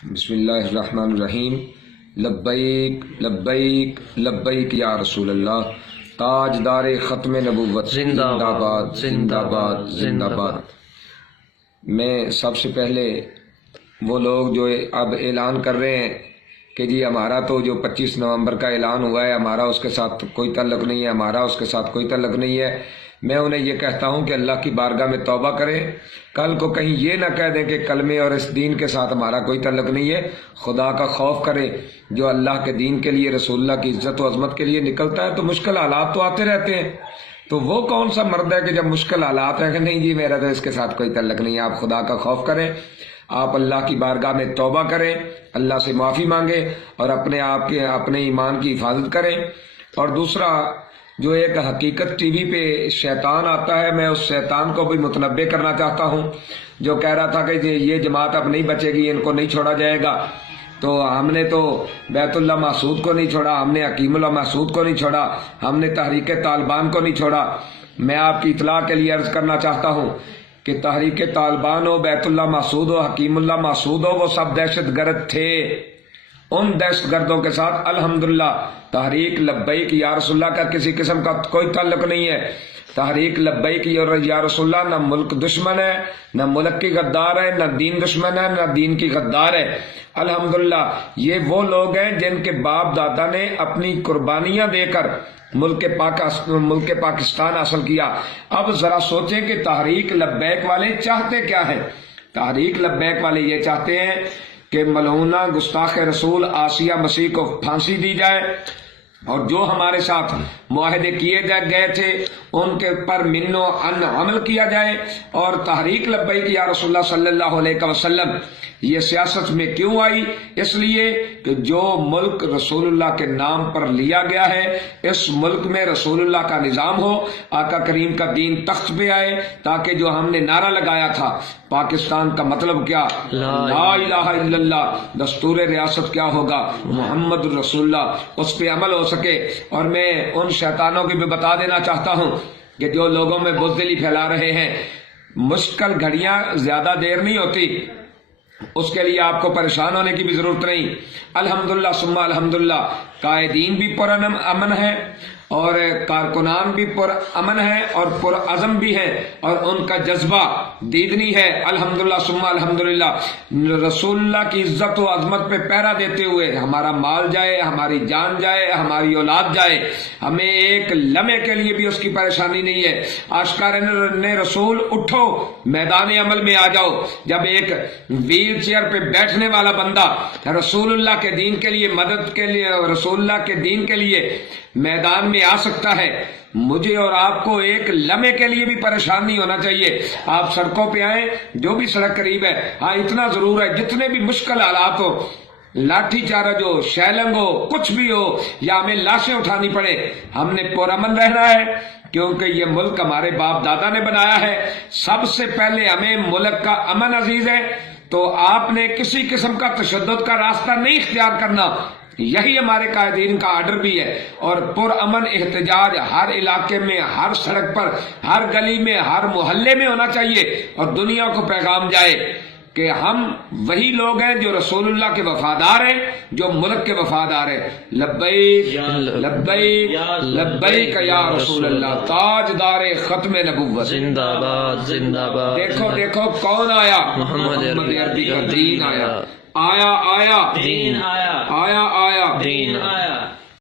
بسم اللہ الرحمن الرحیم۔ لبیک لبیک لبیک یا رسول اللہ، تاجدار ختم نبوت، زندہ باد زندہ باد زندہ باد۔ میں سب سے پہلے وہ لوگ جو اب اعلان کر رہے ہیں کہ جی ہمارا تو جو 25 نومبر کا اعلان ہوا ہے ہمارا اس کے ساتھ کوئی تعلق نہیں ہے، ہمارا اس کے ساتھ کوئی تعلق نہیں ہے، میں انہیں یہ کہتا ہوں کہ اللہ کی بارگاہ میں توبہ کریں، کل کو کہیں یہ نہ کہہ دیں کہ کلمے اور اس دین کے ساتھ ہمارا کوئی تعلق نہیں ہے۔ خدا کا خوف کریں، جو اللہ کے دین کے لیے، رسول اللہ کی عزت و عظمت کے لیے نکلتا ہے تو مشکل حالات تو آتے رہتے ہیں، تو وہ کون سا مرد ہے کہ جب مشکل حالات ہیں کہ نہیں جی میرا تو اس کے ساتھ کوئی تعلق نہیں ہے۔ آپ خدا کا خوف کریں، آپ اللہ کی بارگاہ میں توبہ کریں، اللہ سے معافی مانگیں اور اپنے آپ کے اپنے ایمان کی حفاظت کریں۔ اور دوسرا، جو ایک حقیقت ٹی وی پہ شیطان آتا ہے، میں اس شیطان کو بھی متنبع کرنا چاہتا ہوں، جو کہہ رہا تھا کہ یہ جماعت اب نہیں بچے گی، ان کو نہیں چھوڑا جائے گا۔ تو ہم نے تو بیت اللہ محسود کو نہیں چھوڑا، ہم نے حکیم اللہ محسود کو نہیں چھوڑا، ہم نے تحریک طالبان کو نہیں چھوڑا۔ میں آپ کی اطلاع کے لیے عرض کرنا چاہتا ہوں کہ تحریک طالبان ہو، بیت اللہ محسود ہو، حکیم اللہ محسود ہو، وہ سب دہشت گرد تھے۔ ان دہشت گردوں کے ساتھ الحمدللہ تحریک لبیک یا رسول اللہ کا کسی قسم کا کوئی تعلق نہیں ہے۔ تحریک لبیک یا رسول اللہ نہ ملک دشمن ہے، نہ ملک کی غدار ہے، نہ دین دشمن ہے، نہ دین کی غدار ہے۔ الحمدللہ یہ وہ لوگ ہیں جن کے باپ دادا نے اپنی قربانیاں دے کر ملک پاکستان حاصل کیا۔ اب ذرا سوچیں کہ تحریک لبیک والے چاہتے کیا ہیں؟ تحریک لبیک والے یہ چاہتے ہیں کہ ملعونہ گستاخ رسول آسیہ مسیح کو پھانسی دی جائے، اور جو ہمارے ساتھ معاہدے کیے گئے تھے ان کے پر من و ان عمل کیا جائے۔ اور تحریک لبیک یا رسول اللہ صلی اللہ علیہ وسلم یہ سیاست میں کیوں آئی؟ اس لیے کہ جو ملک رسول اللہ کے نام پر لیا گیا ہے، اس ملک میں رسول اللہ کا نظام ہو، آقا کریم کا دین تخت پہ آئے، تاکہ جو ہم نے نعرہ لگایا تھا پاکستان کا مطلب کیا، لا الہ الا اللہ، دستور ریاست کیا ہوگا، محمد رسول اللہ، اس پہ عمل ہو سکے۔ اور میں ان شیطانوں کی بھی بتا دینا چاہتا ہوں کہ جو لوگوں میں بزدلی پھیلا رہے ہیں، مشکل گھڑیاں زیادہ دیر نہیں ہوتی، اس کے لیے آپ کو پریشان ہونے کی بھی ضرورت نہیں۔ الحمدللہ ثم الحمدللہ، قائدین بھی پر امن ہے اور کارکنان بھی پر امن ہے اور پر عزم بھی ہیں، اور ان کا جذبہ دیدنی ہے۔ الحمدللہ ثم الحمدللہ، رسول اللہ کی عزت و عظمت پہ پہرا دیتے ہوئے ہمارا مال جائے، ہماری جان جائے، ہماری اولاد جائے، ہمیں ایک لمحے کے لیے بھی اس کی پریشانی نہیں ہے۔ آشکارِ رسول، اٹھو، میدان عمل میں آ جاؤ۔ جب ایک ویل چیئر پہ بیٹھنے والا بندہ رسول اللہ کے دین کے لیے مدد کے لیے، رسول اللہ کے دین کے لیے میدان میں آ سکتا ہے، مجھے اور آپ کو ایک لمحے کے لیے بھی پریشان نہیں ہونا چاہیے۔ آپ سڑکوں پہ آئیں، جو بھی سڑک قریب ہے، ہاں اتنا ضرور ہے جتنے بھی مشکل حالات ہو، لاٹھی چارج ہو، شیلنگ ہو، کچھ بھی ہو، یا ہمیں لاشیں اٹھانی پڑے، ہم نے پرامن رہنا ہے، کیونکہ یہ ملک ہمارے باپ دادا نے بنایا ہے۔ سب سے پہلے ہمیں ملک کا امن عزیز ہے، تو آپ نے کسی قسم کا تشدد کا راستہ نہیں اختیار کرنا، یہی ہمارے قائدین کا آرڈر بھی ہے۔ اور پرامن احتجاج ہر علاقے میں، ہر سڑک پر، ہر گلی میں، ہر محلے میں ہونا چاہیے، اور دنیا کو پیغام جائے کہ ہم وہی لوگ ہیں جو رسول اللہ کے وفادار ہیں، جو ملک کے وفادار ہیں۔ لبیک لبیک لبیک یا رسول اللہ، تاجدار ختم نبوت، زندہ باد زندہ باد۔ دیکھو دیکھو کون آیا، محمد عربی کا دین آیا، آیا آیا دین آیا، آیا آیا دین آیا۔